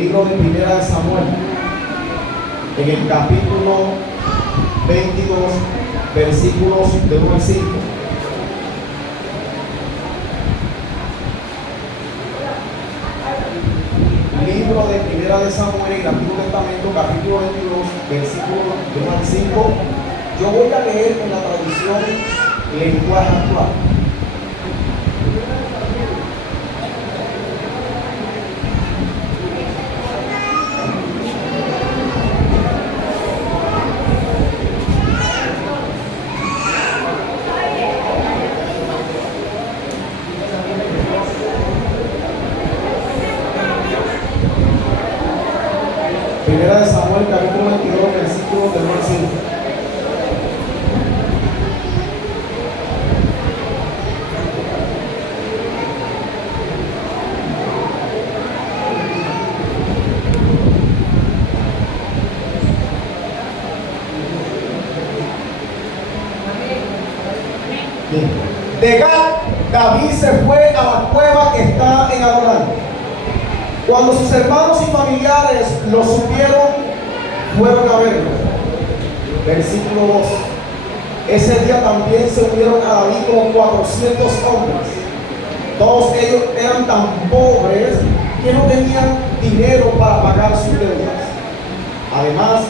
Libro de Primera de Samuel, en el capítulo 22, versículos de 1 al 5. Libro de Primera de Samuel, en el Antiguo Testamento, capítulo 22, versículos de 1 al 5. Yo voy a leer en la traducción lenguaje actual. Primera de Samuel, capítulo 22, versículos de 1 al 5. De Gad, David se fue a la cueva que está en Adulán. Cuando sus hermanos y familiares lo supieron, fueron a verlo. Versículo 2. Ese día también se unieron a David como 400 hombres. Todos ellos eran tan pobres que no tenían dinero para pagar sus deudas. Además,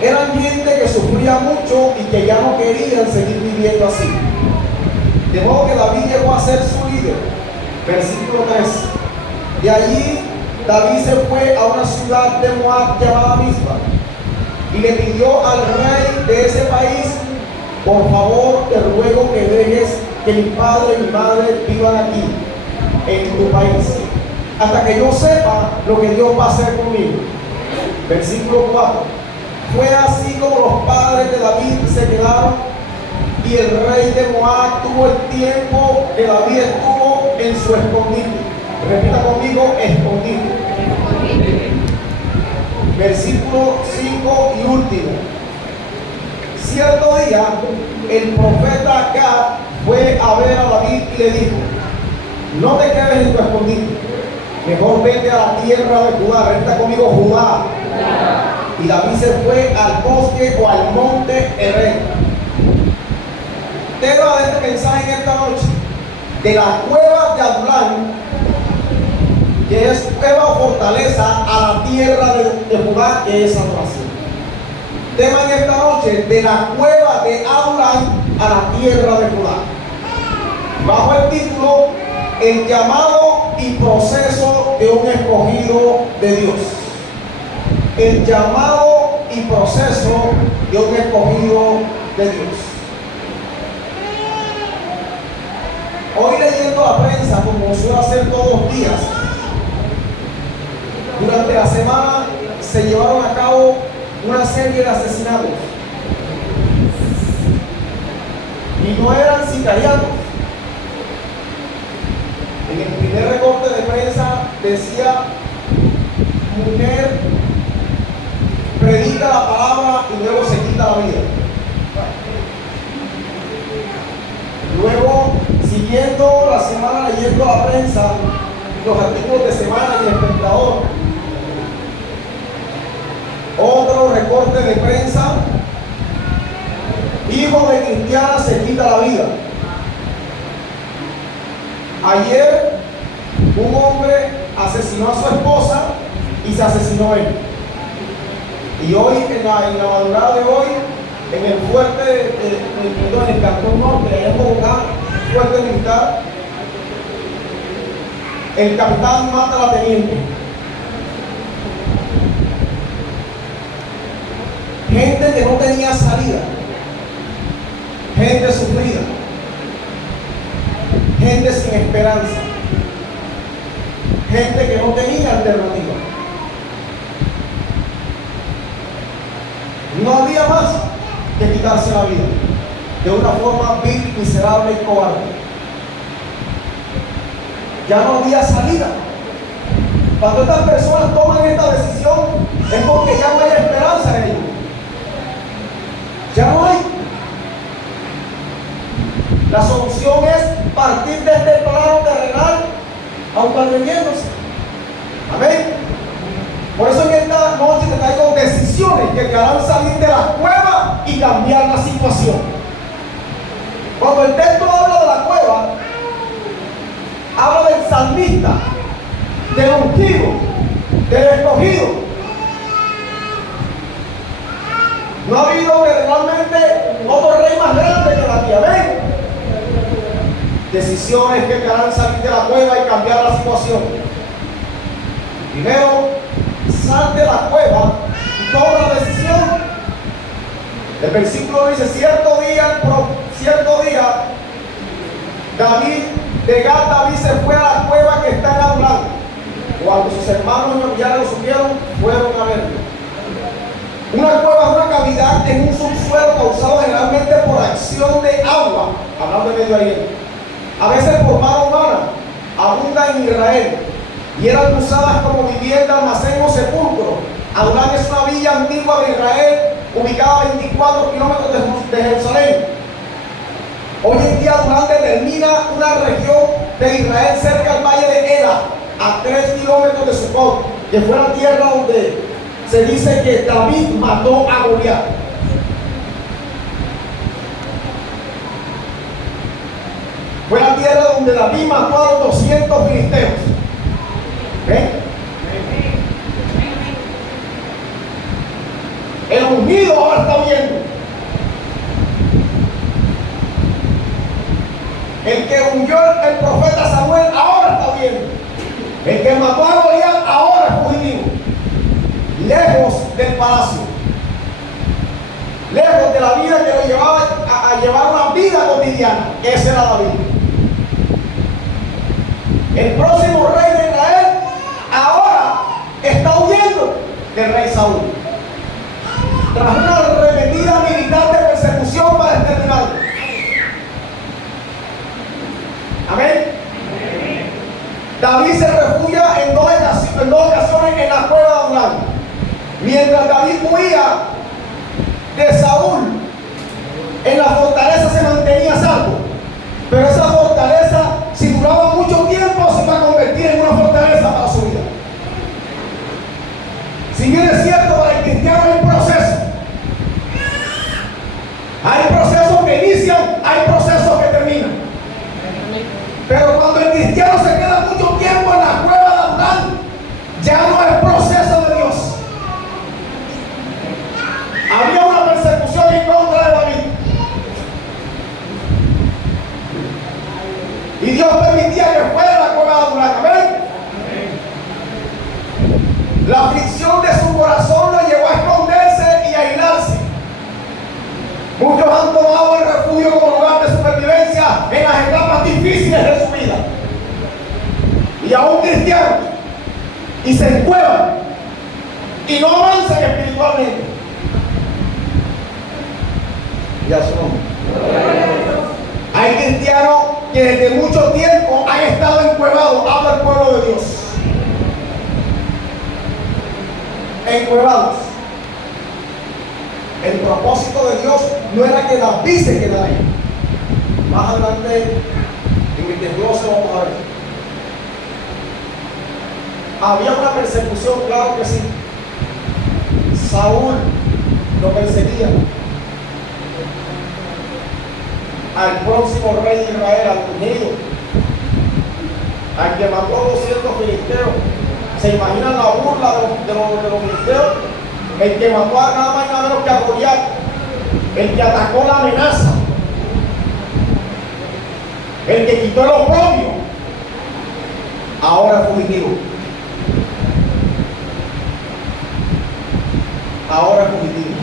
eran gente que sufría mucho y que ya no querían seguir viviendo así. De modo que David llegó a ser su líder. Versículo 3. De allí David se fue a una ciudad de Moab llamada Mispa y le pidió al rey de ese país: por favor, te ruego que dejes que mi padre y mi madre vivan aquí, en tu país, hasta que yo sepa lo que Dios va a hacer conmigo. Versículo 4. Fue así como los padres de David se quedaron, y el rey de Moab tuvo el tiempo que David estuvo en su escondite. Repita conmigo: escondite. Versículo 5 y último. Cierto día, el profeta Gad fue a ver a David y le dijo: no te quedes en tu escondite, mejor vete a la tierra de Judá. Repita conmigo: Judá. Y David se fue al bosque o al monte Herén. Tema de este mensaje en esta noche: de la cueva de Adulán, que es cueva o fortaleza, a la tierra de Judá, que es adoración. Tema en esta noche: de la cueva de Adulán a la tierra de Judá, bajo el título: el llamado y proceso de un escogido de Dios. El llamado y proceso de un escogido de Dios. Hoy, leyendo la prensa, como suelo hacer todos los días, durante la semana se llevaron a cabo una serie de asesinatos. Y no eran sicariatos. En el primer recorte de prensa decía: mujer predica la palabra y luego se quita la vida. Luego, siguiendo la semana, leyendo la prensa, los artículos de Semana y El Espectador, otro recorte de prensa: hijo de cristiana se quita la vida. Ayer un hombre asesinó a su esposa y se asesinó él. Y hoy, en la madrugada de hoy, en el fuerte, en el Cantón Norte, allá en Bogotá, fuerte militar, el capitán mata a la teniente. Gente que no tenía salida, gente sufrida, gente sin esperanza, gente que no tenía alternativa. No había más que quitarse la vida de una forma vil, miserable y cobarde. Ya no había salida. Cuando estas personas toman esta decisión, es porque ya no hay esperanza en ellos. Ya no hay. La solución es partir de este plano terrenal, autoatrayéndose. Amén. Por eso en esta noche te traigo decisiones que te harán salir de la cueva y cambiar la situación. Cuando el texto habla de la cueva, habla del salmista, del ungido, del escogido. No ha habido realmente otro rey más grande que David. Amén. Decisiones que te harán salir de la cueva y cambiar la situación. Primero, sal de la cueva y toma la decisión. El versículo dice: cierto día, de Gad, David se fue a la cueva que está en Adulam. Cuando sus hermanos ya lo supieron, fueron a verlo. Una cueva es una cavidad en un subsuelo causado generalmente por acción de agua, hablando de Medio Oriente, a veces por mano humana. Abunda en Israel y eran usadas como vivienda, almacén o sepulcro. Adulam es una villa antigua de Israel ubicada a 24 kilómetros de Jerusalén. Hoy en día Adulam determina una región de Israel cerca al valle de Ela, a 3 kilómetros de Sucot, que fue la tierra donde se dice que David mató a Goliat. Fue la tierra donde David mató a los 200 filisteos. ¿Ven? El ungido ahora está viendo. El que ungió el profeta Samuel ahora está viendo. El que mató a Goliat ahora es fugitivo. Lejos del palacio. Lejos de la vida que lo llevaba a llevar una vida cotidiana. Ese era David. El próximo rey de Israel ahora está huyendo del rey Saúl. Tras una arremetida militar de persecución para exterminarlo. Amén. David se refugia en dos ocasiones en la cueva de Adulam. Mientras David huía de Saúl, en la fortaleza se mantenía salvo. Pero esa fortaleza, si duraba mucho tiempo, se va a convertir en una fortaleza para su vida. Si bien es cierto, para el cristiano hay procesos. Hay procesos que inician, hay procesos que terminan. Pero cuando el cristiano se queda mucho tiempo en la cueva de Adulam, ya no es proceso de Dios. Había una persecución en contra de David. Y Dios permitía que fuera a la cueva de Adulam. Amén. La aflicción de su corazón lo llevó a esconderse y a aislarse. Muchos han tomado el refugio como lugar de supervivencia en las etapas difíciles de su vida. Y aún cristianos, y se encuevan y no avanzan espiritualmente. Ya su nombre. Hay cristianos que desde mucho tiempo han estado encuevados. Habla el pueblo de Dios. Encuevados. El propósito de Dios no era que David se quedara ahí. Más adelante, en mi desglose vamos a ver. Había una persecución, claro que sí. Saúl lo perseguía. Al próximo rey de Israel, al ungido, al que mató a 200 filisteos. ¿Se imaginan la burla de los filisteos? El que mató a nada más y nada menos que a Goliat, el que atacó la amenaza, el que quitó el oprobio, ahora es fugitivo. Ahora es fugitivo.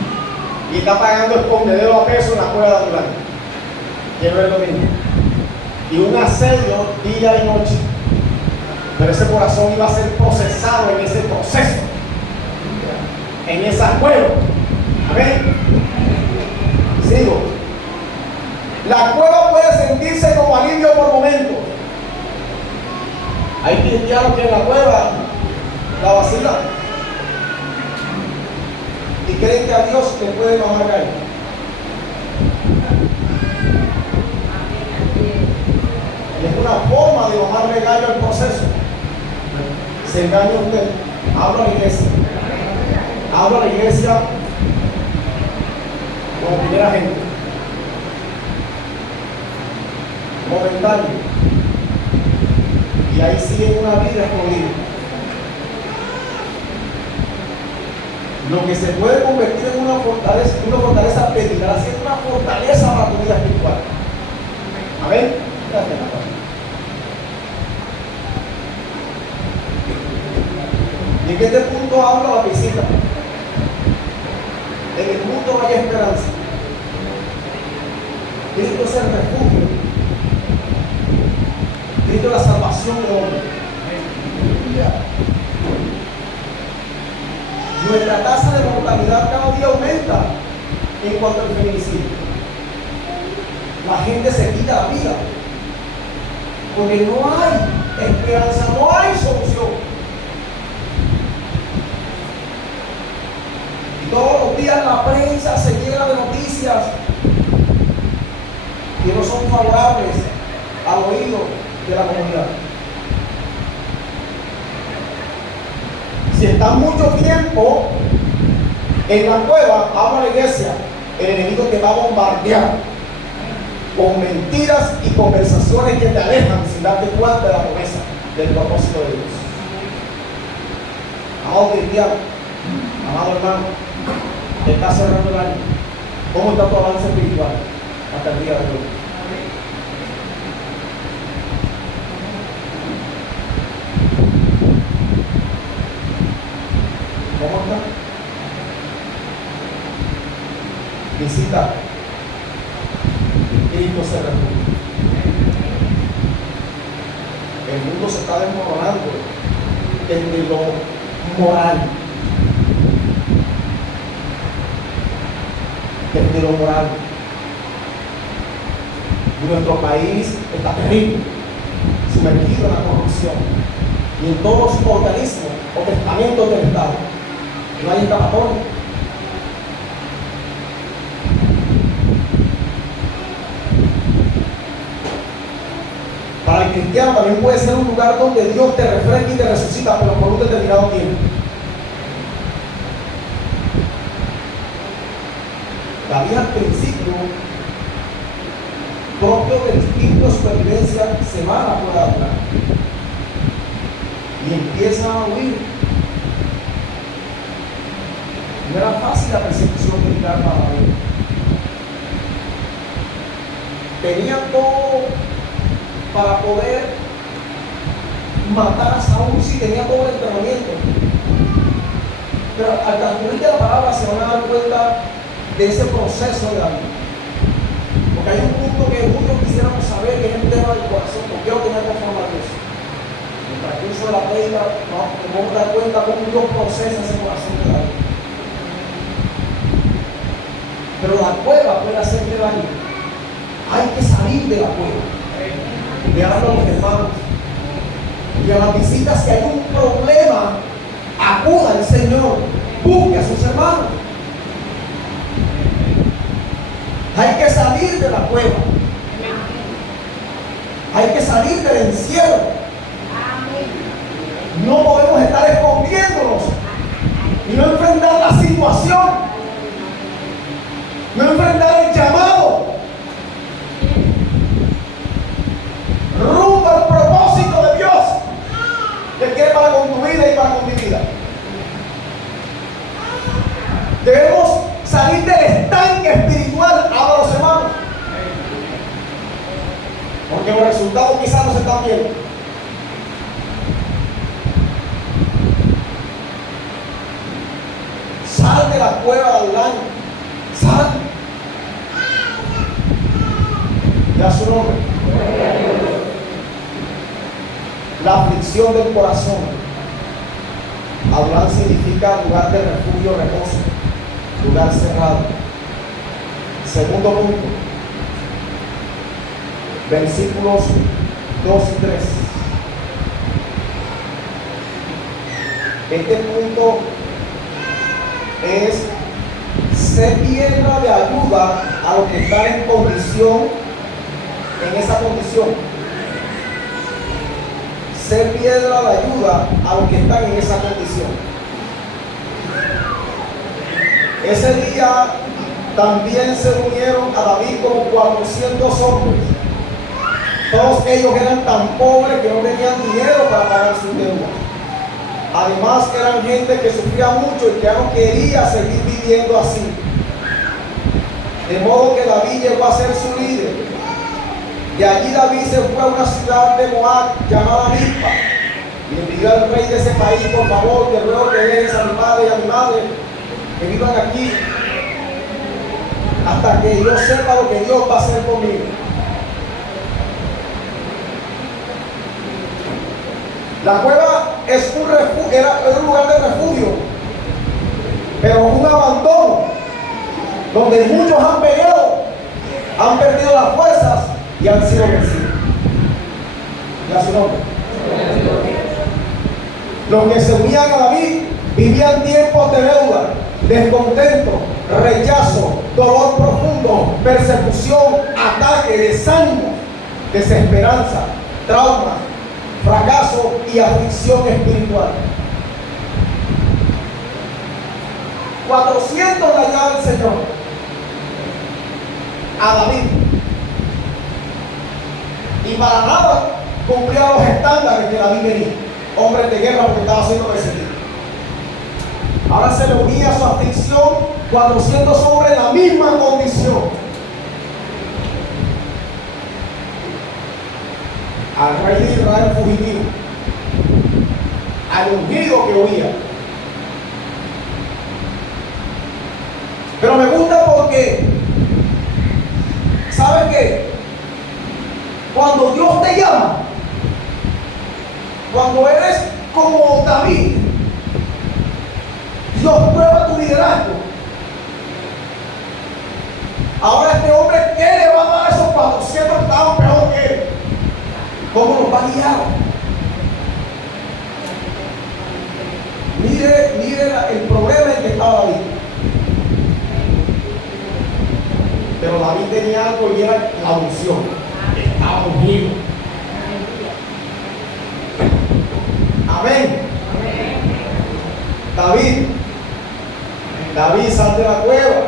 Y está pagando escondedero a peso en la cueva de Adulam. Quiero ver lo mismo. Y un asedio día y noche. Pero ese corazón iba a ser procesado en ese proceso. En esa cueva. Amén. Sigo. La cueva puede sentirse como alivio por momentos. Hay cristianos que en la cueva la vacilan y creen que a Dios le puede bajar gallo. Y es una forma de bajarle gallo al proceso. Se engaña usted. Habla a la iglesia. hablo a la iglesia como primera gente, momentáneo, y ahí sigue una vida escondida. Lo que se puede convertir en una fortaleza terminará siendo una fortaleza para tu vida espiritual. Amén. Gracias, papá. Y en este punto hablo la visita. En el mundo no hay esperanza. Cristo es el refugio. Cristo es la salvación del hombre. Nuestra tasa de mortalidad cada día aumenta en cuanto al feminicidio. La gente se quita la vida porque no hay esperanza, no hay solución. Y todos los días la prensa se llena de noticias que no son favorables al oído de la comunidad. Si están mucho tiempo en la cueva, habla la iglesia, el enemigo te va a bombardear con mentiras y conversaciones que te alejan sin darte cuenta de la promesa del propósito de Dios. Amado cristiano, amado hermano, te está cerrando el año. ¿Cómo está tu avance espiritual hasta el día de hoy? ¿Cómo está? Visita. Cristo se refugia. El mundo se está desmoronando desde lo moral. Desde lo moral. Y nuestro país está terrible, sumergido en la corrupción y en todos los organismos o testamentos del Estado. No hay escapatoria. Para el cristiano también puede ser un lugar donde Dios te refresca y te resucita, pero por un determinado tiempo. David al principio, propio del instinto de supervivencia, se va a la cueva de Adulán y empieza a huir. No era fácil la persecución militar para David. Tenía todo para poder matar a Saúl, sí, tenía todo el entrenamiento. Pero al transcurrir de la palabra se van a dar cuenta de ese proceso de David. Porque hay un punto que muchos quisiéramos saber, que es el tema del corazón, porque yo tenía conforme a Dios. En el transcurso de la prédica nos vamos a dar cuenta cómo Dios procesa ese corazón de David. Pero la cueva puede hacerte daño. Hay que salir de la cueva. Le hablo a los hermanos. Y a las visitas, si hay un problema, acuda al Señor. Busque a sus hermanos. Hay que salir de la cueva. Hay que salir del encierro. No podemos estar escondiéndonos y no enfrentar la situación. No enfrentar el llamado rumbo al propósito de Dios que quiere para con tu vida y para con mi vida. Debemos salir del estanque espiritual a los hermanos, porque los resultados quizás no se están viendo. Sal de la cueva de Adulán. Sal. Ya su nombre. La aflicción del corazón. Adulán significa lugar de refugio, reposo, lugar cerrado. Segundo punto, versículos 2 y 3. Este punto es: sé piedra de ayuda a los que están en condición, en esa condición. Sé piedra de ayuda a los que están en esa condición. Ese día también se unieron a David como 400 hombres. Todos ellos eran tan pobres que no tenían dinero para pagar sus deudas. Además eran gente que sufría mucho y que ya no quería seguir viviendo así. De modo que David llegó a ser su líder. De allí David se fue a una ciudad de Moab llamada Mizpa. Y le pidió al rey de ese país: por favor, te ruego que dejes a mi padre y a mi madre que vivan aquí hasta que yo sepa lo que Dios va a hacer conmigo. La cueva es un refugio, era un lugar de refugio, pero un abandono, donde muchos han peleado, han perdido las fuerzas y han sido vencidos. Y a su nombre. Los que se unían a David vivían tiempos de deuda, descontento, rechazo, dolor profundo, persecución, ataque, desánimo, desesperanza, trauma, fracaso y aflicción espiritual. 400 le hallaba el Señor a David, y para nada cumplía los estándares que David tenía, hombres de guerra, porque estaba siendo perseguido. Ahora se le unía a su aflicción 400 hombres en la misma condición. Al rey de Israel fugitivo, al ungido que huía. Pero me gusta porque, ¿saben qué? Cuando Dios te llama, cuando eres como David, Dios prueba tu liderazgo. Ahora este hombre, ¿qué le va a dar a esos 400 que estaban peor que él? ¿Cómo nos va a guiar? Mire el problema en que estaba David. Pero David tenía algo y era la unción. Estaba ungido. Amén. David, sal de la cueva.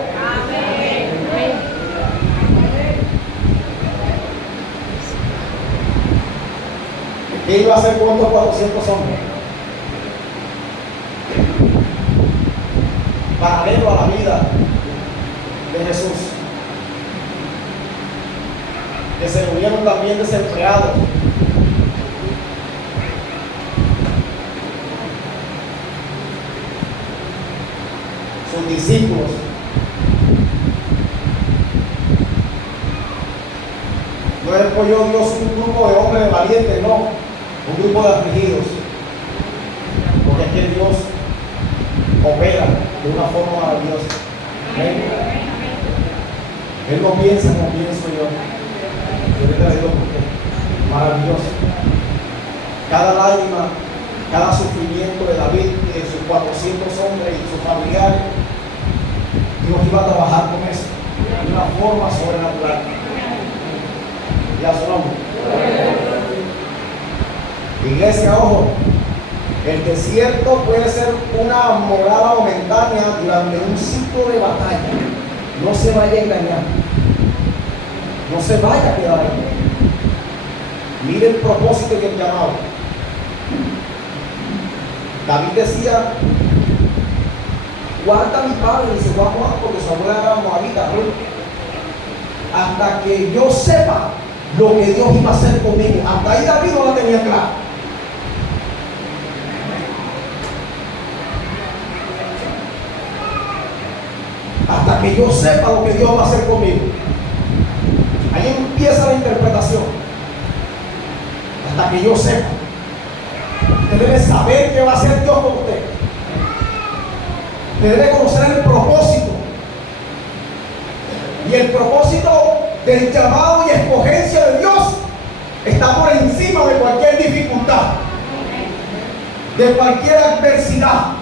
¿Qué iba a hacer con estos 400 hombres? Paralelo a la vida de Jesús, que se unieron también desempleados, sus discípulos. No escogió Dios un grupo de hombres valientes, no. Un grupo de afligidos, porque es que Dios opera de una forma maravillosa. ¿Ven? Él no piensa como pienso yo. Yo le traigo porque maravilloso. Cada lágrima, cada sufrimiento de David y de sus 400 hombres y sus familiares, Dios iba a trabajar con eso de una forma sobrenatural. Ya su nombre. Iglesia, ojo, el desierto puede ser una morada momentánea durante un ciclo de batalla. No se vaya a engañar. No se vaya a quedar ahí. Mire el propósito y el llamado. David decía: guarda a mi padre, dice Juan, porque su abuela era moabita, hasta que yo sepa lo que Dios iba a hacer conmigo. Hasta ahí David no la tenía clara. Hasta que yo sepa lo que Dios va a hacer conmigo. Ahí empieza la interpretación. Hasta que yo sepa. Usted debe saber qué va a hacer Dios con usted. Usted debe conocer el propósito. Y el propósito del llamado y escogencia de Dios está por encima de cualquier dificultad, de cualquier adversidad.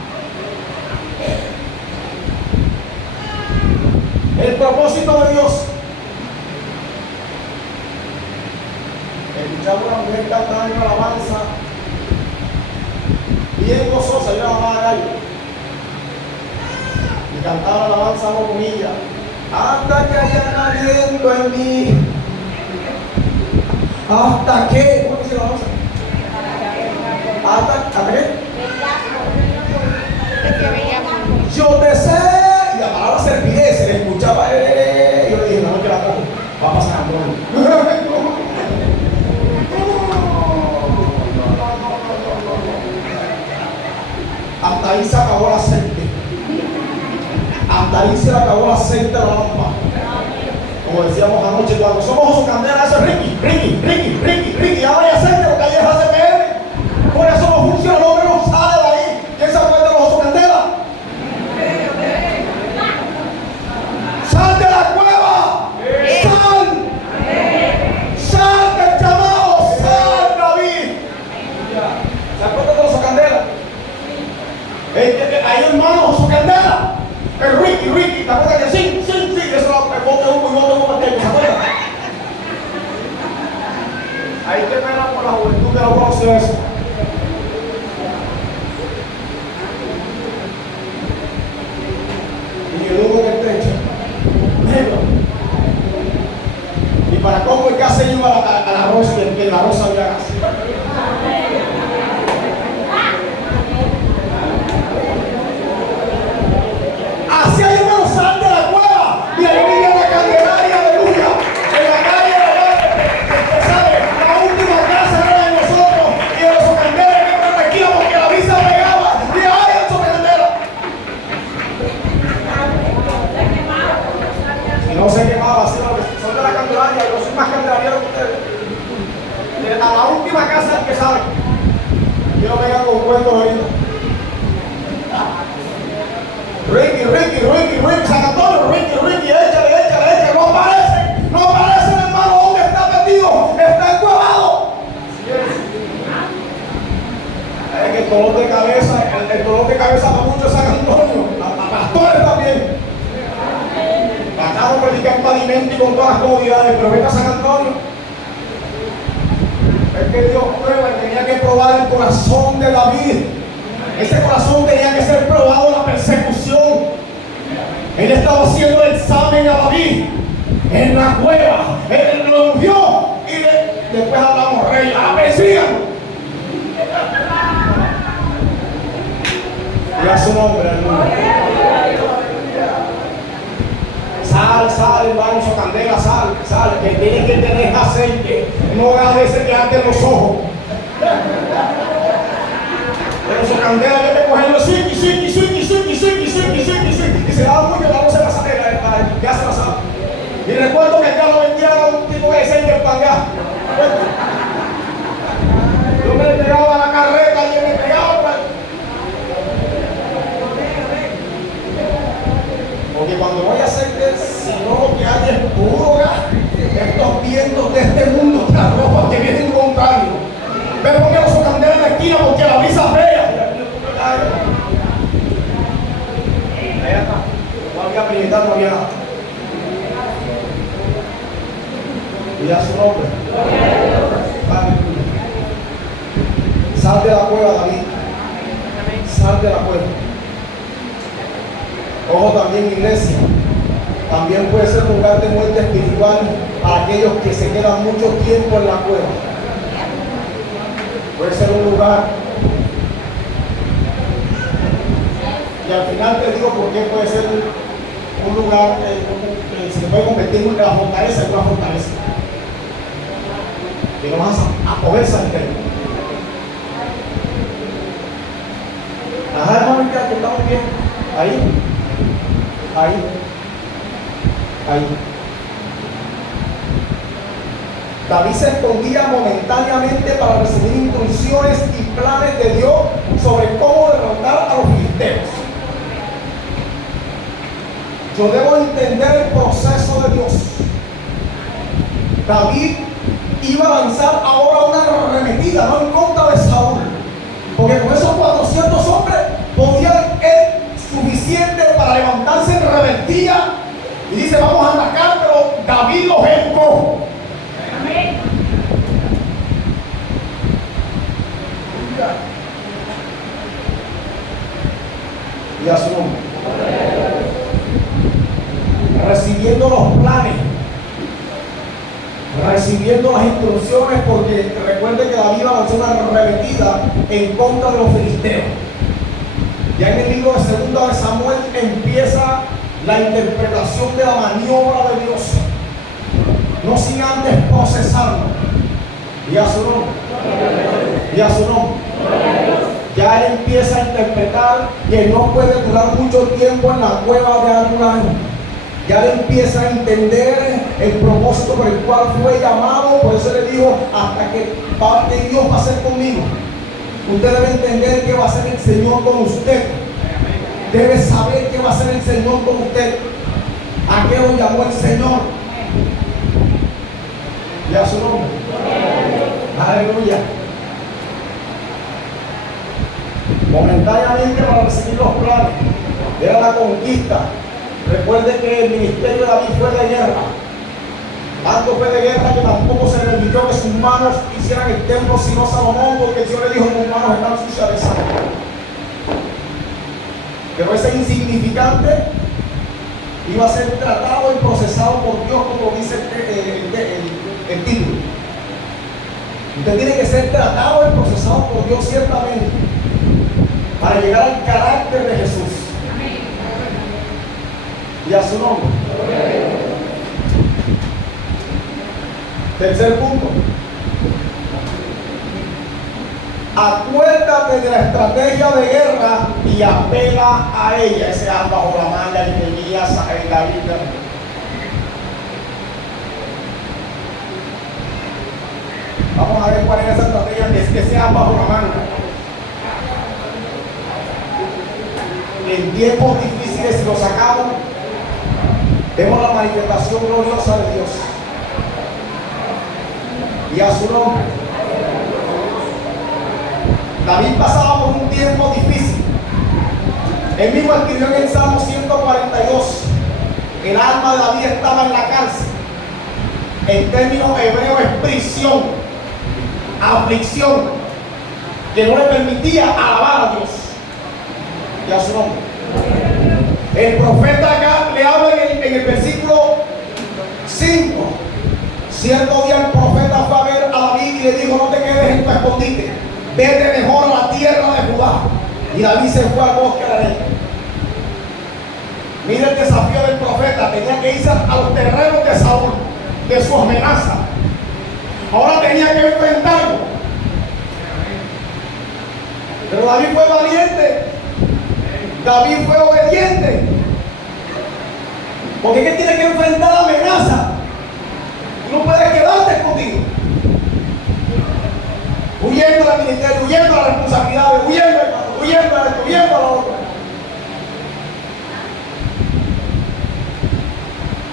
El propósito de Dios. Escuchamos a una mujer cantando una alabanza bien gozosa, y una mamá de gallo. cantaba la alabanza con ella. Hasta que haya aliento en mí. Hasta que, ¿cómo dice la alabanza? ¿Hasta qué? Yo te sé. Y la palabra serviré, se le escuchaba. Yo le dije, no, que la pongo. Va a pasar Antonio. Hasta ahí se acabó el aceite. Hasta ahí se le acabó el aceite de la lámpara. Como decíamos anoche, cuando somos Josu Candela, eso es Ricky. Ya no hay aceite porque ahí es ACPR. Por eso no funciona, el hombre no sale de ahí. ¿Quién se acuerda de los Josu Candela? ¡Sal de la cueva! ¡Sal del llamado! ¡Sal, David! ¿Se acuerdan de los Josu Candela? Hay hermanos Josu Candela. El Ricky, ¿te acuerdas que sí? Eso es bote humo y bote humo, ¿te acuerdas? Ahí te pena por la juventud de la conoce eso. Y el humo en el techo. Y para cómo el gas se lleva a la rosa y en la rosa había gas. Así hay una sal de la cueva. Y ahí viene la Candelaria, aleluya. En la calle de ¿sabe? La última casa era de nosotros. Y de los Candelas que nos tranquila porque la visa pegaba. Y ay, el Candela. Y no se quemaba, así son de la Candelaria. Yo soy más candelariero que ustedes. A la última casa que sale. Yo no venga con cuentos ahorita. Ricky, San Antonio, Ricky, échale, no aparece, hermano, ¿dónde está perdido? Está encuevado. Es que el dolor de cabeza, el dolor de cabeza para muchos es San Antonio, a pastores también. Acá no predican pavimento y con todas las comodidades, pero vete a San Antonio. Es que Dios prueba y tenía que probar el corazón de David. Ese corazón tenía que ser probado en la persecución. Él estaba haciendo el examen a David en la cueva. Él lo ungió y después hablamos, rey, síganlo. Y a su nombre, hermano. Sal, hermano, su candela, sal, que tiene que tener aceite. No hagas ese que arde los ojos. Pero su candela que te cogen los y se da mucho la voz en la salera, ya se la sabe. Y recuerdo que acá lo vendían a un tipo de aceite en Pangá. Yo me le pegaba a la carreta y él me pegaba. Porque cuando no hay aceite, si no lo que hay es puro gas. Estos vientos de este mundo, las ropas que vienen contrario. Pero porque no son candelas en la esquina, porque la brisa fea. Ahí está. No había militar, no había nada. Y a su nombre. Sal de la cueva, David. Sal de la cueva. Ojo también, iglesia. También puede ser un lugar de muerte espiritual a aquellos que se quedan mucho tiempo en la cueva. Puede ser un lugar. Y al final te digo por qué puede ser un lugar que se puede convertir en la fortaleza en una fortaleza. Que no vas a poder salir. Ajá, hermano, que estamos bien. Ahí. David se escondía momentáneamente para recibir instrucciones y planes de Dios sobre cómo derrotar a los filisteos. Yo debo entender el proceso de Dios. David iba a lanzar ahora una arremetida, no en contra de Saúl, porque con esos 400 hombres podía él suficiente para levantarse en rebeldía y dice: vamos a atacar, pero David los educó. Y a su nombre. recibiendo las instrucciones, porque recuerde que David lanzó una arremetida en contra de los filisteos. Ya en el libro de 2 de Samuel empieza la interpretación de la maniobra de Dios, no sin antes procesarlo. Y a su nombre. Y a su nombre. Ya él empieza a interpretar que no puede durar mucho tiempo en la cueva de Adulán. Ya él empieza a entender el propósito por el cual fue llamado. Por eso le dijo: hasta que Dios va a hacer conmigo. Usted debe entender que va a hacer el Señor con usted. Debe saber que va a hacer el Señor con usted. ¿A qué lo llamó el Señor? Y a su nombre. Aleluya. Momentáneamente, para recibir los planes, era la conquista. Recuerde que el ministerio de David fue de guerra. Tanto fue de guerra que tampoco se permitió que sus manos hicieran el templo sino Salomón, porque el Señor le dijo: tus manos están sucias de sangre. Pero ese insignificante iba a ser tratado y procesado por Dios, como dice el título. Usted tiene que ser tratado y procesado por Dios ciertamente, para llegar al carácter de Jesús. Y a su nombre. Tercer punto. Acuérdate de la estrategia de guerra y apela a ella. Ese as bajo la manga que tenía David. Vamos a ver cuál es esa estrategia que sea bajo la manga. En tiempos difíciles, si lo sacamos, vemos la manifestación gloriosa de Dios. Y a su nombre. David pasaba por un tiempo difícil. Él mismo escribió en el Salmo 142: el alma de David estaba en la cárcel. En términos hebreos es prisión, aflicción, que no le permitía alabar a Dios y a su nombre. El profeta acá le habla en el versículo 5. Cierto día el profeta fue a ver a David y le dijo: no te quedes en tu escondite, vete mejor a la tierra de Judá. Y David se fue al bosque de Arel. Mira el desafío del profeta: tenía que irse a los terrenos de Saúl, de su amenaza. Ahora tenía que enfrentarlo. Pero David fue valiente. David fue obediente. Porque ¿qué tiene que enfrentar la amenaza? No puedes quedarte escondido, huyendo del ministerio, huyendo de las responsabilidades, huyendo a la otra.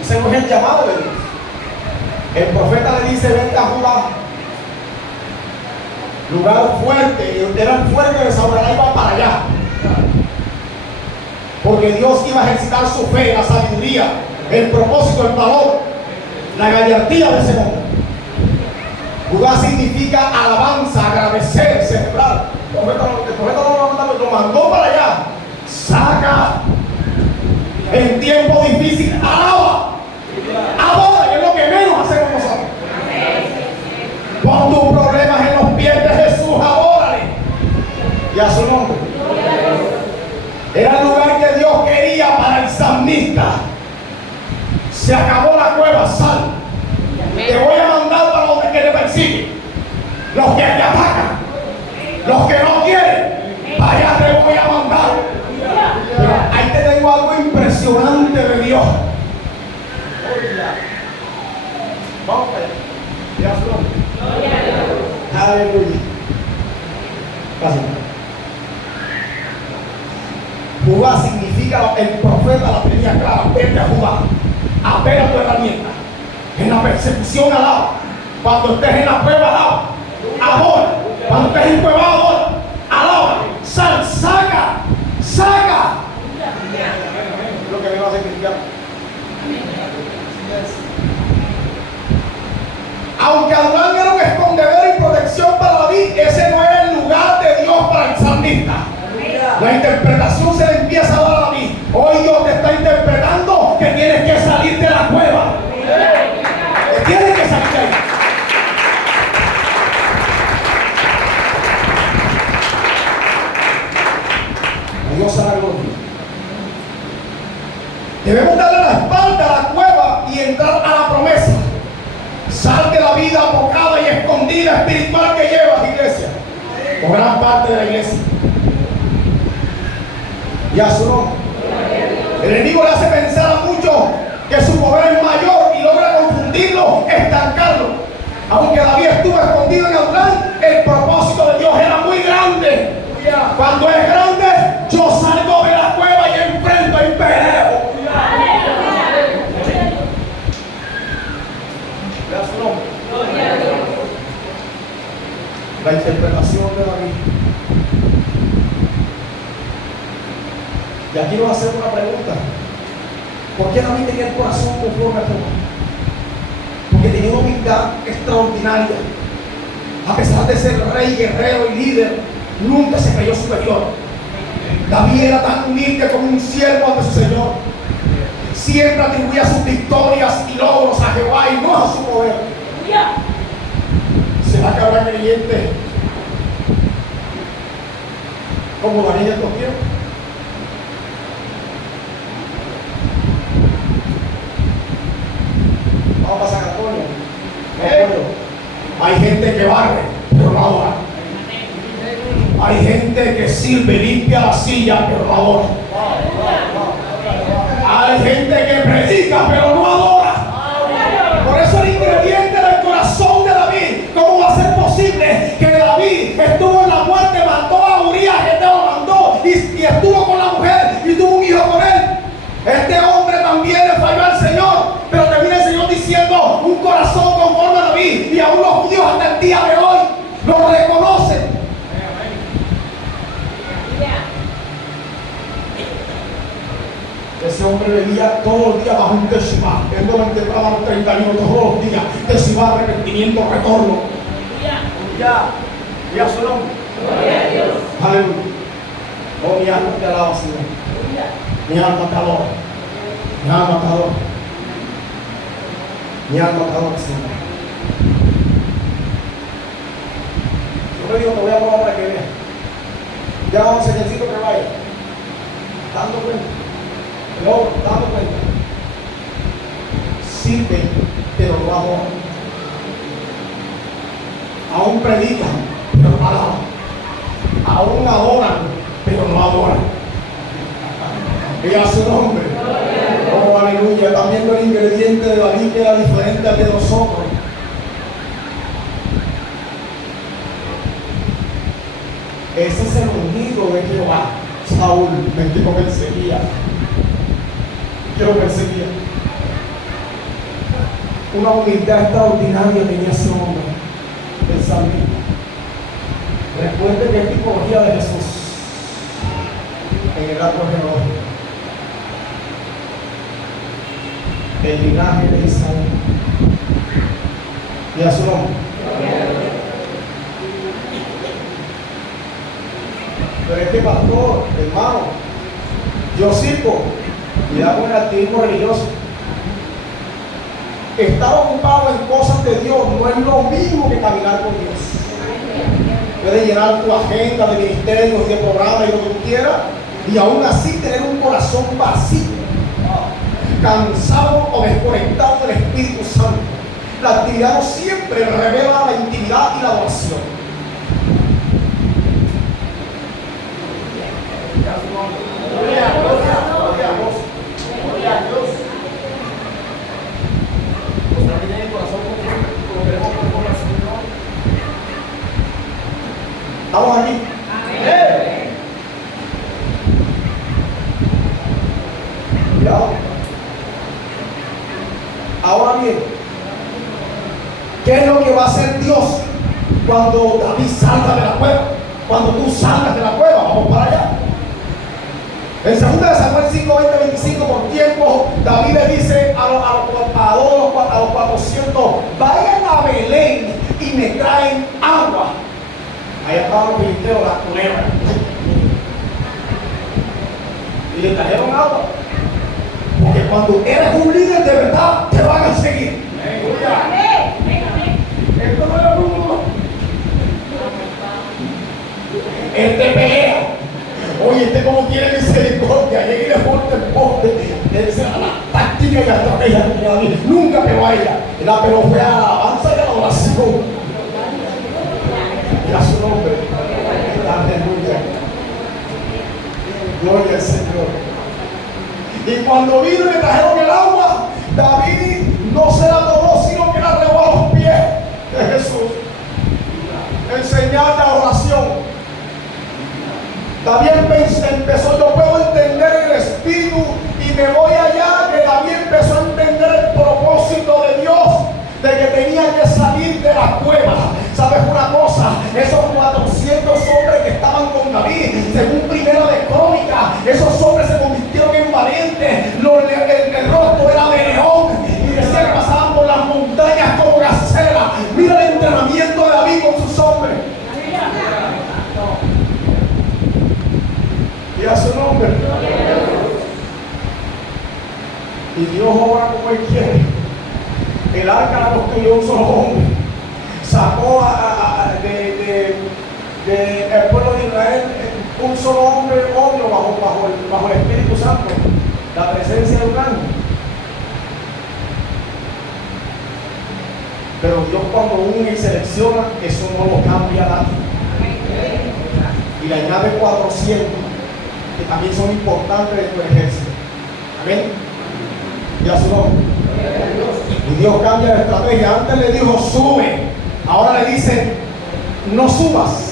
Ese no es el llamado de Dios. El profeta le dice: vete a Judá, lugar fuerte. Era el fuerte de Saúl, iba para allá, porque Dios iba a ejercitar su fe, la sabiduría, el propósito, el valor, la gallardía de ese hombre. Judá significa alabanza, agradecer, celebrar. El profeta lo mandó para allá. Saca en tiempo difícil, alaba, adora, que es lo que menos hacemos nosotros. Pon tus problemas en los pies de Jesús, adórale y a su nombre. Era el lugar que Dios quería para el salmista. Se acabó la cueva, sal. Te voy a mandar para los que te persiguen, los que te atacan, los que no quieren. Para allá te voy a mandar. Pero ahí te tengo algo impresionante de Dios. Vamos allá. Aleluya. Gracias. Judá significa, el profeta la tenía clara: vete a Judá, apela tu herramienta. En la persecución alaba, cuando estés en la prueba alaba, adora, cuando estés en prueba adora, alaba, sal, saca. Lo que me va a sacrificar. Aunque Adulán era un escondedero y protección para David, ese no era el lugar de Dios para el salmista. La interpretación se le empieza a dar a David. Hoy Dios te está interpretando que tienes que salir de la cueva. Tienes que salir de ahí. A Dios a la gloria. Debemos darle la espalda a la cueva y entrar a la promesa. Sal de la vida abocada y escondida espiritual que llevas, iglesia, o gran parte de la iglesia. Y a su nombre. El enemigo le hace pensar a muchos que su poder es mayor y logra confundirlo, estancarlo. Aunque David estuvo escondido en Adulán, el propósito de Dios era muy grande. Cuando es grande, yo salgo de la cueva y enfrento y peleo. La interpretación de David. Y aquí nos hacemos una pregunta. ¿Por qué David tenía el corazón conforme a Jehová? Porque tenía una humildad extraordinaria. A pesar de ser rey, guerrero y líder, nunca se creyó superior. David era tan humilde como un siervo ante su Señor. Siempre atribuía sus victorias y logros a Jehová y no a su poder. ¿Será que habrá creyentes como David en estos tiempos? Vamos a San Antonio. Hay gente que barre, pero no adora. Hay gente que sirve, limpia la silla, pero no adora. Hay gente que predica, pero no adora. Por eso el ingrediente del corazón de David, ¿cómo va a ser posible que David estuvo en la muerte, mató a Urías, que te lo mandó, y estuvo con la mujer y tuvo un hijo con él? Este hombre también le falló al Señor, pero termina el Señor diciendo un corazón conforme a David, y aún los judíos hasta el día de hoy lo reconocen. Ese hombre bebía todos los días bajo un teshivá. Él no lo enterraba los 31 todos los días. Teshivá, arrepentimiento, retorno. Ya su nombre. Aleluya. Oh, mi alma te alaba, Señor. Mi alma te adora. Mi alma te adora. Mi alma te adora, Señor. Yo le digo, te voy a probar para que veas. Ya vamos, señorcito, que vaya. Dando cuenta. Luego, dando cuenta. Sirve, pero no adoran. Aún predican, pero no alaban. Aún adoran, pero no adoran. Y a su nombre. Oh, aleluya. También el ingrediente de David que era diferente al de nosotros. Ese es el ungido de Jehová. Saúl, que lo perseguía. Que lo perseguía. Una humildad extraordinaria tenía ese hombre, el salmista. Recuerde que es tipología de Jesús en el árbol genealógico. El linaje de Isaías. Y a su nombre. Pero este pastor, hermano, yo sirvo, cuidado con el activismo religioso. Estar ocupado en cosas de Dios no es lo mismo que caminar con Dios. Puedes llenar tu agenda de ministerios, de programas y lo que tú quieras, y aún así tener un corazón vacío, cansado o desconectado del Espíritu Santo. La actividad no siempre revela la intimidad y la adoración. Gloria a Dios, gloria a Dios, gloria a Dios. Pues también en el corazón como queremos conforme al Señor. ¿Estamos aquí? Amén. Cuidado. Ahora bien, ¿qué es lo que va a hacer Dios cuando David salga de la cueva? Cuando tú salgas de la cueva, vamos para allá. En 2 Samuel 5, 20, 25, por tiempo, David le dice a los 400, vayan a Belén y me traen agua. Allá estaban los filisteos, las culebras. Y le trajeron agua. Porque cuando eres un líder de verdad, te van a seguir. Esa era la táctica y la estrategia de David. Nunca pegó a ella. Pero fue a la alabanza y a la oración. Y a su nombre. Aleluya. Gloria al Señor. Y cuando vino y le trajeron el agua, David no se la tomó, sino que la regó a los pies de Jesús. Enseñar la oración. David empezó, yo puedo entender el espíritu y me voy allá, que David empezó a entender el propósito de Dios, de que tenía que salir de la cueva. ¿Sabes una cosa? Esos 400 hombres que estaban con David, según Primera de Crónicas, esos hombres se convirtieron en valientes. El rostro era de león y decía que pasaban por las montañas como gacela. Mira el entrenamiento de David con sus hombres. Y a su nombre. Y Dios obra como Él quiere. El arca la construyó un solo hombre. Sacó del pueblo de Israel un solo hombre obvio bajo el Espíritu Santo, la presencia de un ángel. Pero Dios cuando une y selecciona, eso no lo cambia nadie. Y le añade 400 que también son importantes de tu ejército. Amén. Y a su nombre. Y Dios cambia la estrategia. Antes le dijo sube, ahora le dice no subas.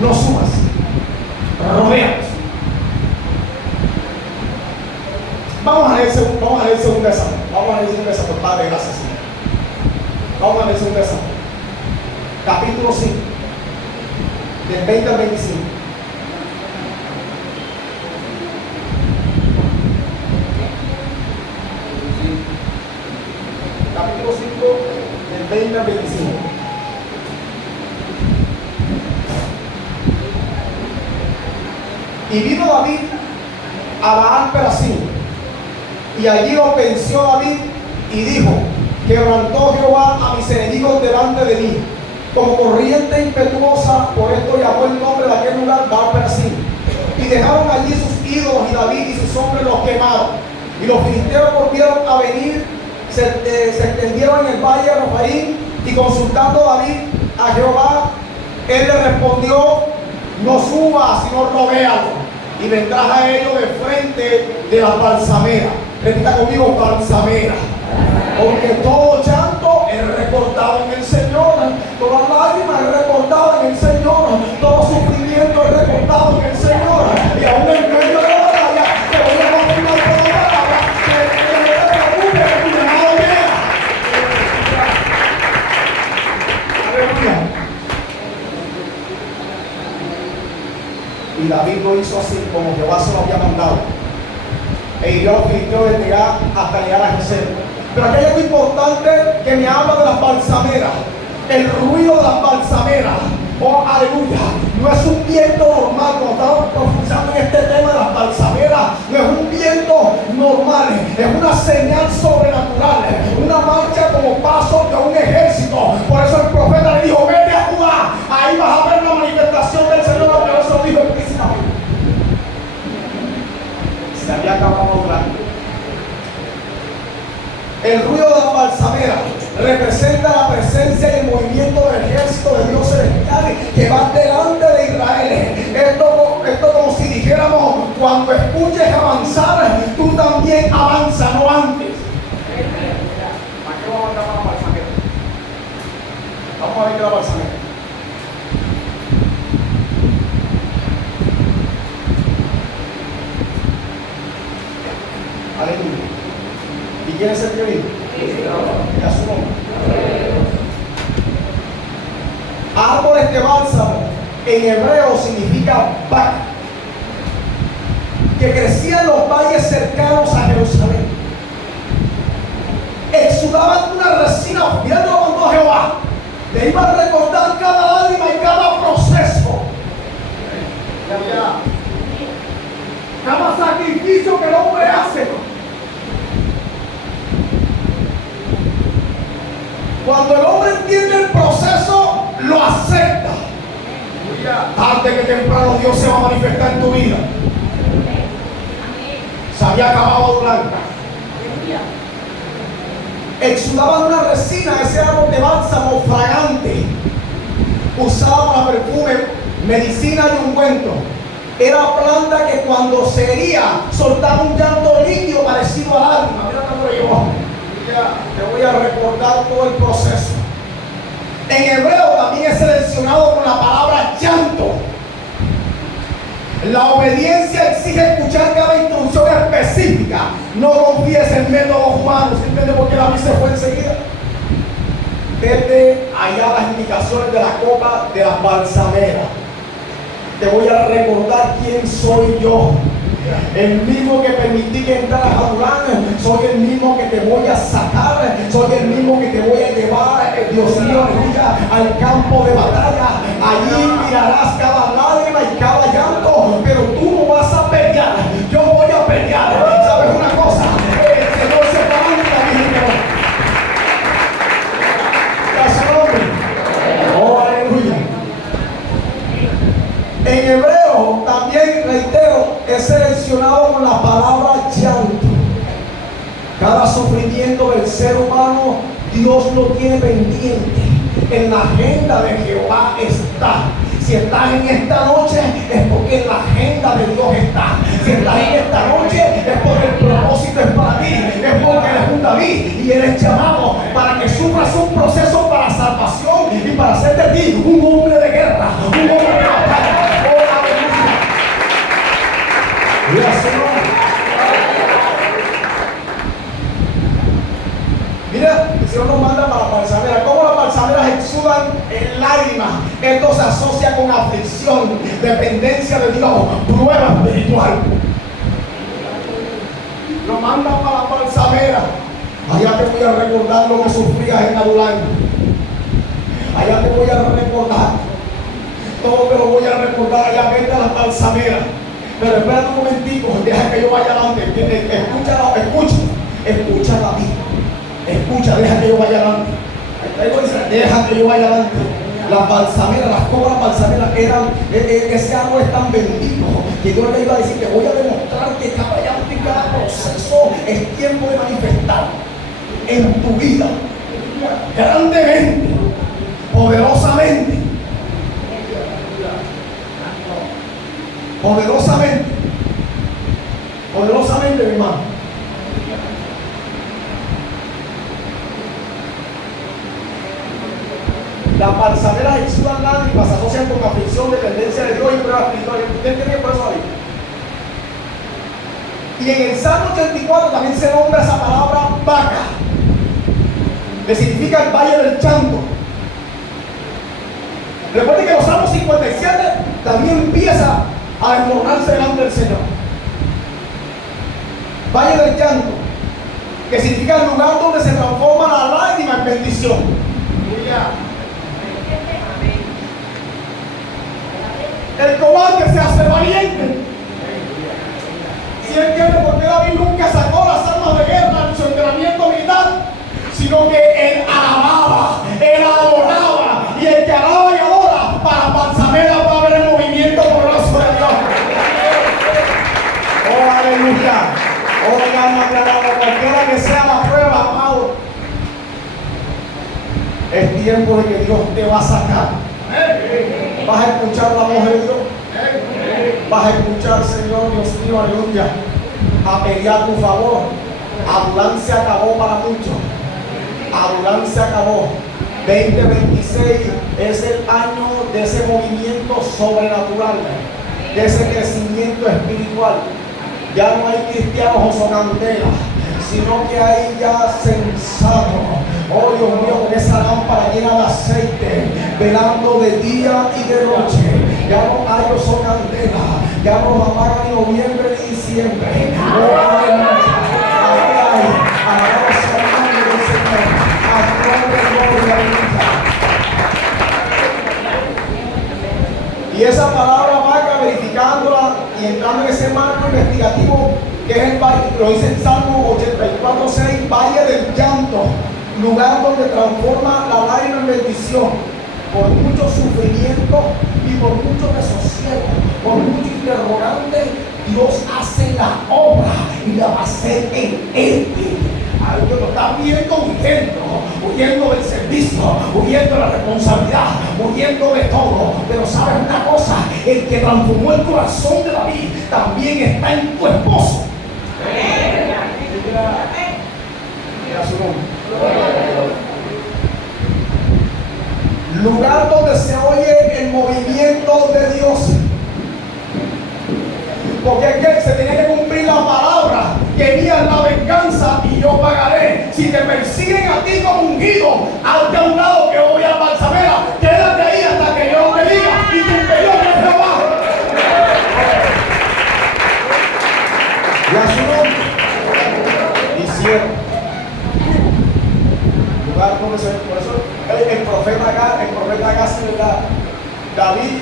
No subas, rodeanos. Vamos a leer segundo de Samuel. Vamos a leer segundo de Samuel, Padre, gracias Señor. Vamos a leer segundo de Samuel, capítulo 5, del 20 al 25. Capítulo 5, del 20 al 25. Y vino David a Baal-Perasim, y allí lo venció David y dijo: quebrantó Jehová a mis enemigos delante de mí, como corriente impetuosa. Por esto llamó el nombre de aquel lugar Baal-Perasim. Y dejaron allí sus ídolos, y David y sus hombres los quemaron. Y los filisteos volvieron a venir, se extendieron en el valle de Refaim, y consultando David a Jehová, él le respondió: no subas, sino rodéalo, y vendrás a ellos de frente de la balsamera. Repita conmigo: balsamera. Porque todo llanto es recordado en el Señor, toda lágrima es recordada en el Señor, todo sufrimiento es recordado en el Señor. Y aún en medio de la batalla, te voy a confirmar con la palabra que no te preocupes, que tu llamado llega. Aleluya. Y David lo hizo así como Jehová se lo había mandado. E hirió a los filisteos desde Gad hasta llegar a Geser. Pero aquí hay algo importante que me habla de las balsameras. El ruido de las balsameras. Oh, aleluya. No es un viento normal. Cuando estamos profundizando en este tema de las balsameras, no es un viento normal. Es una señal sobrenatural. Una marcha como paso de un ejército. Por eso el profeta le dijo: vete a Judá. Ahí vas a ver la manifestación del Señor. Pero eso dijo explícitamente. Se había acabado hablando. El ruido de la balsamera representa la presencia y el movimiento del ejército de Dios celestial que va delante de Israel. Esto como si dijéramos: cuando escuches avanzar, tú también avanza, no antes. ¿Para qué vamos a mandar para la balsamera? Vamos a ver qué es la balsamera. Aleluya. ¿Y quién es el que vino? Y a su nombre. Árboles de bálsamo en hebreo significa vaca, que crecían en los valles cercanos a Jerusalén. Exudaban una resina. Mirá lo mandó Jehová. Le iba a recordar cada lágrima y cada proceso, cada sacrificio que el hombre hace. Cuando el hombre entiende el proceso, lo acepta. Tarde que temprano Dios se va a manifestar en tu vida. Se había acabado Adulán. Exudaban una resina, ese árbol de bálsamo fragante. Usaban para perfume, medicina y ungüento. Era planta que cuando se hería soltaba un llanto líquido parecido a lágrima. Mira cómo yo te voy a recordar todo el proceso. En hebreo también es seleccionado con la palabra llanto. La obediencia exige escuchar cada instrucción específica. No confíes en métodos humanos. ¿Entiendes por qué la se fue enseguida? Vete allá las indicaciones de la copa de las balsameras. Te voy a recordar quién soy yo. El mismo que permití que entraras a Adulán, soy el mismo que te voy a sacar, soy el mismo que te voy a llevar, Dios mío, aleluya, al campo de batalla. Allí mirarás cada lágrima y cada llanto, pero tú no vas a pelear, yo voy a pelear. ¿Sabes una cosa? El Señor se levanta, mi Señor. ¿Está su nombre? Oh, aleluya. En hebreo también, reitero, es seleccionado con la palabra llanto. Cada sufrimiento del ser humano, Dios lo tiene pendiente. En la agenda de Jehová está. Si estás en esta noche, es porque en la agenda de Dios está. Si estás en esta noche, es porque el propósito es para ti. Es porque eres un David y eres llamado para que sufras un proceso para salvación y para hacer de ti un hombre de guerra, un hombre de batalla. Mira, el Señor nos manda para la balsamera. ¿Cómo las balsameras exudan en lágrimas? Esto se asocia con aflicción, dependencia de Dios, prueba espiritual. Lo mandan para la balsamera. Allá te voy a recordar lo que sufrías en Adulán. Allá te voy a recordar. Todo te lo voy a recordar. Allá vete a las balsameras. Pero espera un momentico, deja que yo vaya adelante. Escucha a David. Escucha, deja que yo vaya adelante. Deja que yo vaya adelante. Las balsameras, las cobras balsameras eran, ese árbol es tan bendito que Dios le iba a decir: te voy a demostrar que cada llanto y cada proceso es tiempo de manifestar en tu vida grandemente, poderosamente. Poderosamente, mi hermano. Las balsameras exudan lágrimas, se asocian con aflicción, dependencia de Dios y pruebas espirituales. ¿Usted tiene por eso ahí? Y en el Salmo 84 también se nombra esa palabra vaca, que significa el valle del llanto. Recuerden que los Salmos 57 también empieza a desmoronarse delante del Señor. Valle del llanto, que significa el lugar donde se transforma la lágrima en bendición. El cobarde se hace valiente. Si entiende por qué David nunca sacó las armas de guerra en su entrenamiento militar, sino que él alababa, él adoraba, y el que alaba y adora, para balsamera va a haber el movimiento poderoso de Dios. Oh, aleluya. Oh, cualquiera que sea la prueba, amado, es tiempo de que Dios te va a sacar. Vas a escuchar la voz de Dios. Vas a escuchar, Señor Dios mío, aleluya, a pelear a tu favor. Adulán se acabó para muchos. Adulán se acabó. 2026 es el año de ese movimiento sobrenatural, de ese crecimiento espiritual. Ya no hay cristianos osocanteras, sino que hay ya sensatos. Oh Dios mío, con esa lámpara llena de aceite, velando de día y de noche. Ya no hay osocanteras, ya no nos apagan ni noviembre ni diciembre. Oh, aleluya. Ahí hay, alabado sea el nombre del Señor. A nombre de gloria, aleluya. Y esa palabra vaca, verificándola y entrando en ese marco investigativo, que es el valle, lo dice en Salmo 84:6, valle del llanto, lugar donde transforma la lágrima en bendición. Por mucho sufrimiento y por mucho desosiego, por mucho interrogante, Dios hace la obra y la va a hacer en él. Alguien lo está huyendo del servicio, huyendo de la responsabilidad, huyendo de todo. Pero sabes una cosa, el que transformó el corazón de David también está en tu esposo. Mira su nombre. Lugar donde se oye el movimiento de Dios. Porque es que se tenía que cumplir la palabra. Querían la venganza y yo pagaré. Si te persiguen a ti como ungido, hazte a un lado que yo voy a Balsamera. Quédate ahí hasta que yo te diga y tu interior es Jehová. Y a su nombre hicieron lugar donde se, por eso el profeta acá se la, David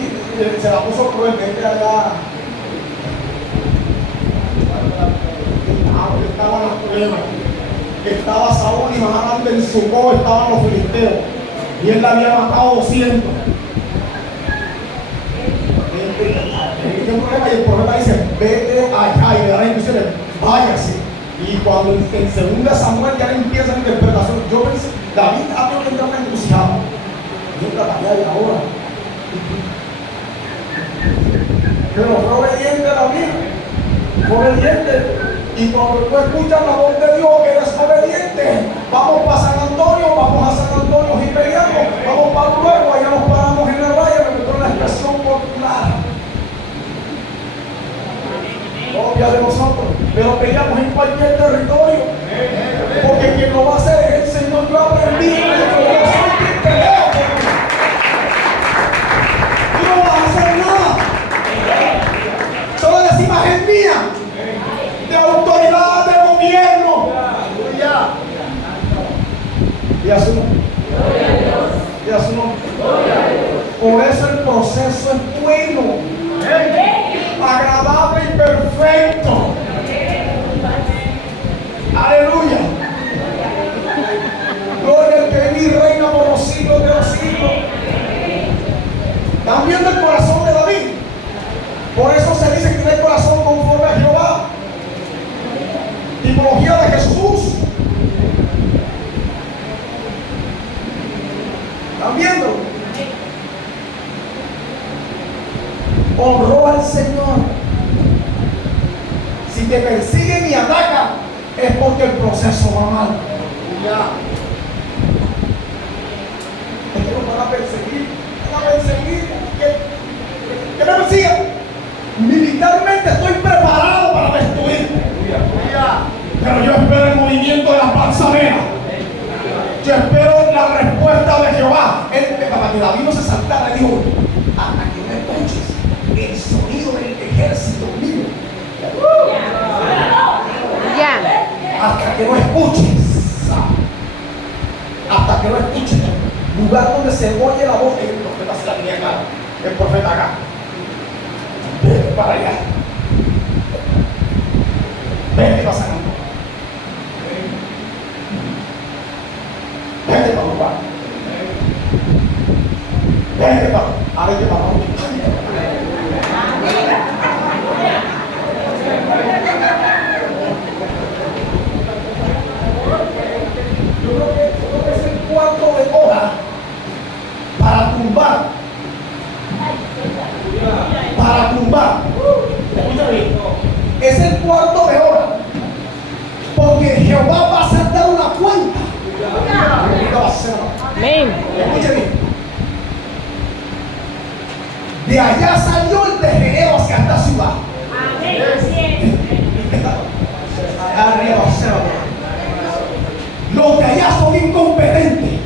se la puso cruelmente allá. Estaban los problemas, estaba Saúl y más adelante en Sucó estaban los filisteos y él le había matado 200. Y el profeta dice: vete allá y le dará instrucciones, váyase. Y cuando en 2 Samuel ya empieza la interpretación, yo pensé, David había que entrar entusiasmo y entra allá y ahora. Pero fue obediente David, fue obediente. Y cuando tú escuchas la voz de Dios, eres obediente. Vamos para San Antonio, vamos a San Antonio y peleamos. Vamos para luego, allá nos paramos en la raya, me gustó la expresión popular. Obvia de nosotros, pero peleamos en cualquier territorio. Porque quien lo va a hacer es el Señor. Yo aprendí que yo soy quien pelea por mí. Tú no vas a hacer nada. Solo es imagen mía. De autoridad, de gobierno. Y a su nombre. Y a su nombre. Por eso el proceso es bueno, agradable y perfecto. Aleluya. Gloria al que vive y reina por los siglos de los siglos. También del corazón de David. Por eso se dice que tiene el corazón conforme a Jehová. Tipología de Jesús. ¿Están viendo? Honró al Señor. Si te persiguen y atacan, es porque el proceso va mal. Es que nos van a perseguir. ¿Qué me persiguen? Militarmente estoy preparado para destruir. Pero yo espero el movimiento de las balsameras. Yo espero la respuesta de Jehová. Para que David no se saltara, le dijo: hasta que no escuches el sonido del ejército mío. Hasta que no escuches. Hasta que no escuches. Lugar donde se oye la voz. El profeta se la tenía clara. El profeta acá. Vete para allá. Vete para San Antonio. Vete para Uruguay. Vete para. Ahora vete para Uruguay. Yo creo que es el cuarto de hora para tumbar. Para tumbar. Es el cuarto de hora. Porque Jehová va a dar una cuenta. Amén. Escuchen bien. De allá salió el tejedero hacia esta ciudad. Los de allá son incompetentes.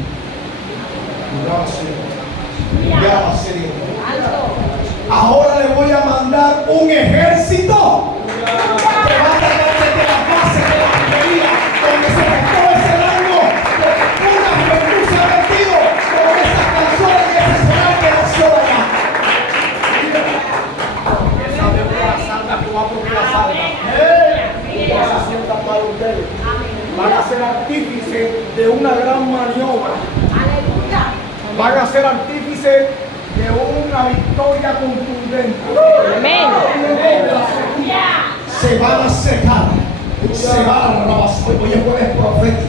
Ahora le voy a mandar un ejército que va a tratar desde la base de la artillería, donde se gestó ese rango, porque una juventud se ha metido con esas canciones y ese sonar que nació allá. Esa deuda salga que va a porque la salga. No se sientan mal ustedes. Van a ser artífices de una gran maniobra. Van a ser artífices de una victoria contundente. Amén. se van a secar, se van a rebasar. Hoy es jueves profético.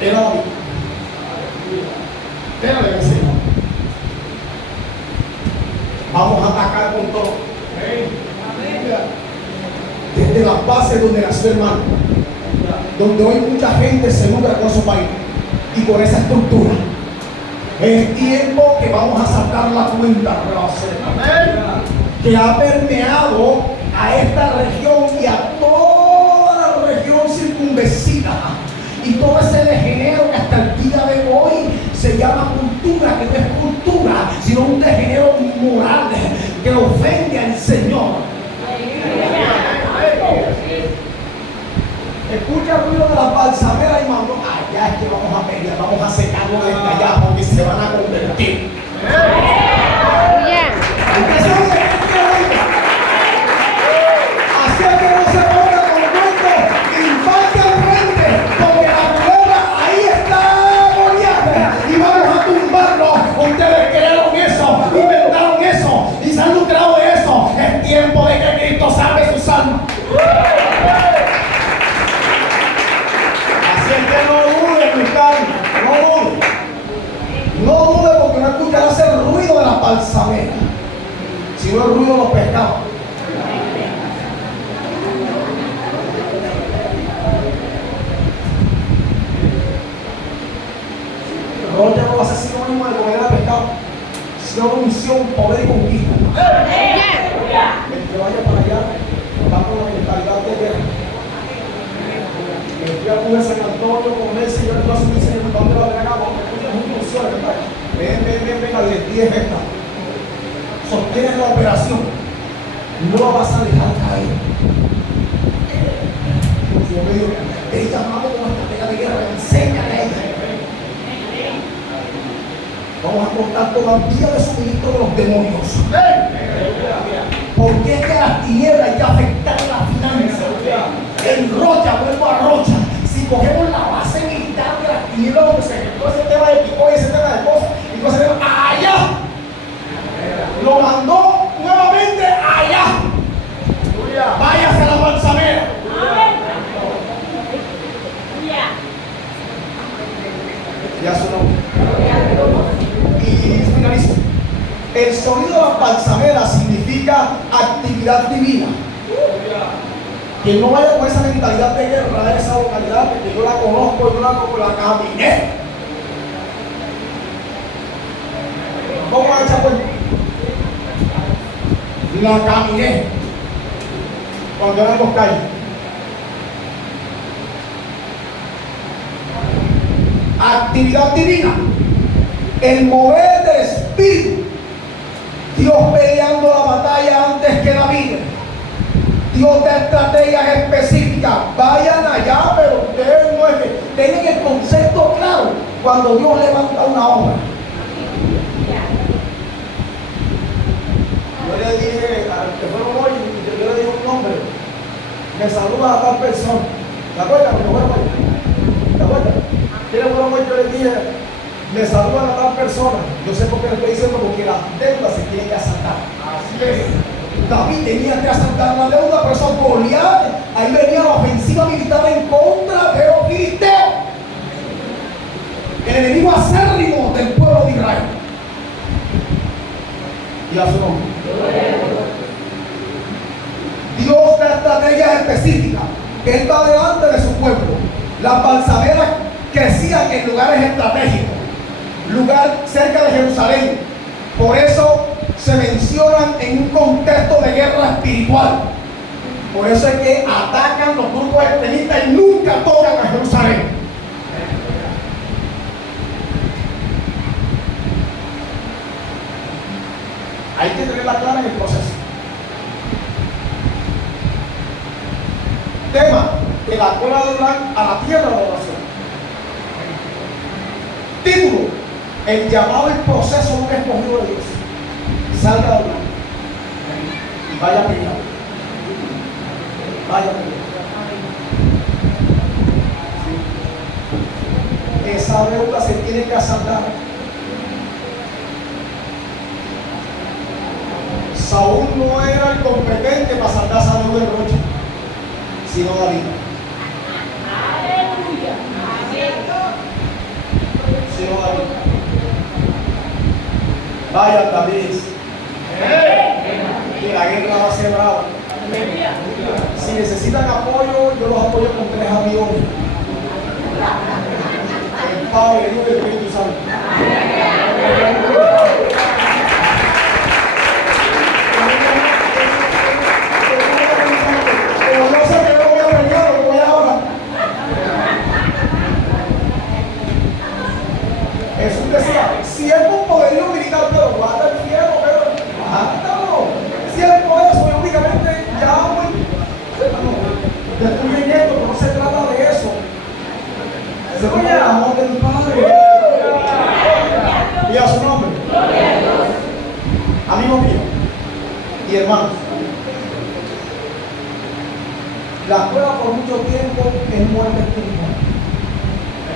Era David. Era de Señor. Vamos a atacar con todo. Desde las bases donde nació hermano, donde hoy mucha gente se nutre con su país y con esa estructura. Es tiempo que vamos a sacar la cuenta que ha permeado a esta región y a toda la región circunvecina. Y todo ese degenero que hasta el día de hoy se llama cultura, que no es cultura, sino un degenero moral que ofende al Señor. Escucha el ruido de las balsameras y mandó, allá es que vamos a pelear, vamos a secarlo desde allá porque se van a convertir. Así es que no se ponga con cuento y falte al frente, porque la culebra ahí está Goliat y vamos a tumbarlo. Ustedes crearon eso, inventaron eso y se han lucrado de eso. Es tiempo de que Cristo salve sus almas. No dude porque no escucharás el ruido de la balsamera, sino el ruido de los pescados. Rocha no va a ser sinónimo de comer el pescado, sino de unción, poder y conquista. El que vaya para allá va con la mentalidad de guerra. Fui a Cuba, San Antonio, con el Señor, no hace un diseño, ¿dónde va a tener acá? Ven a 10 hectáreas. Sostienes la operación. No la vas a dejar caer. Yo me digo, he llamado como estratega de guerra, enséñale a ella. Vamos a cortar todavía de suministro de los demonios. Porque es que las tinieblas hay que afectar la finanza. En Rocha, vuelvo a Rocha. Si cogemos la base militar de las tinieblas donde se gestó ese tema de pico y ese tema de cosas, y cosas de allá, lo mandó nuevamente allá. Váyase a la balsamera. Ya su nombre. Y finalizo. El sonido de la balsamera significa actividad divina. Que no vaya con esa mentalidad de guerra de esa localidad, porque yo la conozco, yo la caminé. ¿Cómo ha hecho pues? La caminé cuando éramos calles. Actividad divina, el mover del espíritu, Dios peleando la batalla antes que David. Dios da estrategias específicas. Vayan allá, pero ustedes no es que tengan el concepto claro cuando Dios levanta una obra. Yo le dije al que fueron hoy, yo le dije un nombre, me saluda a tal persona. ¿Te acuerdas? ¿Te acuerdas? ¿Quiénes fueron hoy? Yo le dije, me saludan a tal persona. Yo sé por qué le estoy diciendo, porque las deudas se tienen que asaltar. Así es. David tenía que asaltar la deuda, pero eso Goliat, ahí venía la ofensiva militar en contra de los filisteos, el enemigo acérrimo del pueblo de Israel. Y a su nombre. Dios da estrategias específicas. Él va delante de su pueblo. Las balsameras crecían en lugares estratégicos, lugar cerca de Jerusalén. Por eso se mencionan en un contexto de guerra espiritual. Por eso es que atacan los grupos extremistas y nunca tocan a Jerusalén. Hay que tenerla clara en el proceso. Tema de la cola de Orán a la tierra de oración. Título: el llamado y proceso de un escogido de Dios. Salga de Orán y vaya a pelear. Vaya a pelear. Esa deuda se tiene que saldar. Saúl no era el competente para saltar a Saúl de noche, sino David. Sino David. Vaya David. Y la guerra va a ser brava. Si necesitan apoyo, yo los apoyo con 3 aviones. El Padre, el Hijo y el Espíritu Santo. Pero no sé que no voy a pelear, lo voy a ahora. Jesús decía, si es un poderío militar, pero guarda el fierro, pero guárdalo. Si es por eso, y únicamente ya voy. Destruyen esto, pero no se trata de eso. Se trata del amor del Padre. Y a su nombre. Amigos míos y hermanos, la prueba por mucho tiempo es muerte espiritual.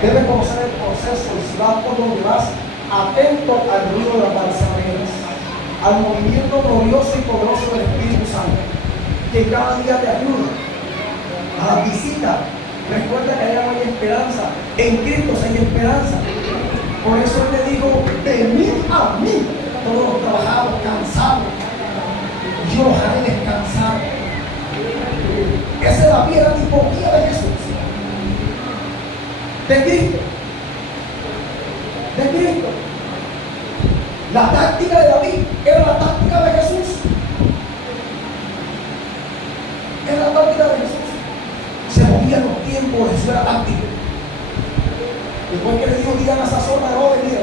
Debes conocer el proceso y si vas por donde vas, atento al ruido de las balsameras, al movimiento glorioso y poderoso del Espíritu Santo, que cada día te ayuda. A la visita, recuerda que allá no hay esperanza, en Cristo sí hay esperanza. Por eso Él le dijo, venid a mí, todos los trabajados, cansados, yo los haré descansar. Esa es la vida tipología de Jesús, de Cristo, de Cristo. La táctica de David era la táctica de Jesús. Era la táctica de Jesús. Se movían los tiempos, eso era táctica. Después que le dijo, digan a esa zona, no venir,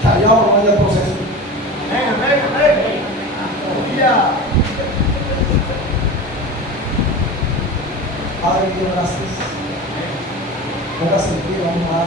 callado no hay el proceso. Padre, Dios, gracias. Ponga sentido, vamos a